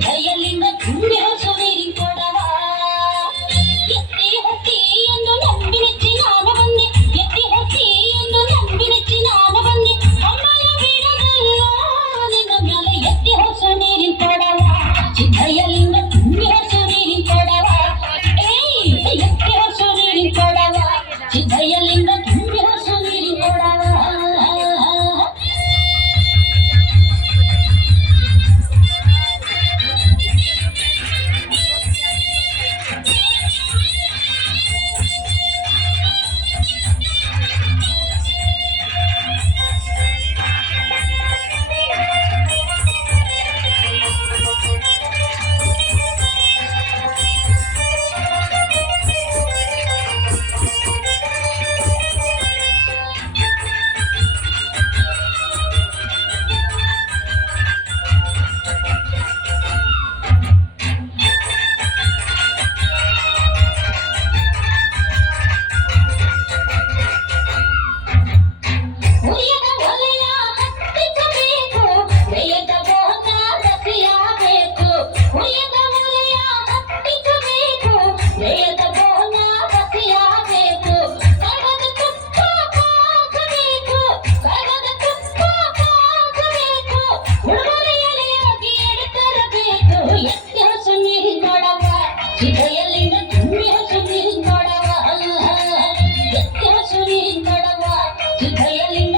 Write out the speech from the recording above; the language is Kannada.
ಸಿದ್ಧಯಲ್ಲಿಂದ ತುಂಬಿ ಹೊಸು ನೀರಿನ ಕೊಡವ ಎತ್ತಿ ಹೊತ್ತಿ ಎಂದು ನಂಬಿ ನೆಚ್ಚಿ ನಾನು ಬಂದೆ ಎತ್ತಿ ಹೊತ್ತಿ ಎಂದು ನಂಬಿ ನೆಚ್ಚಿ ನಾನು ಬಂದೆ ಅಮ್ಮಯ ಬಿಡದಲ್ಲ ನಿನ್ನ ಮೇಲೆ ಎತ್ತಿ ಹೊಸು ನೀರಿನ ಕೊಡವ ಸಿದ್ಧಯಲ್ಲಿಂದ ತುಂಬಿ ಹೊಸು ನೀರಿನ ಕೊಡವ ಎತ್ತಿ ಹೊಸು ನೀರಿನ ಕೊಡವ ಸಿದ್ಧಯಲ್ಲಿಂದ ತುಂಬಿ ಹೊಸು ನೀರಿನ ಕೊಡವ ಸಿದ್ಧಯಲ್ಲಿಂದ ತುಂಬಿ ಹೊಸು ನೀರಿನ ಕೊಡವ ಎತ್ತಿ ಹೊಸು ನೀರಿನ ಕೊಡವ ಸಿದ್ಧಯಲ್ಲಿಂದ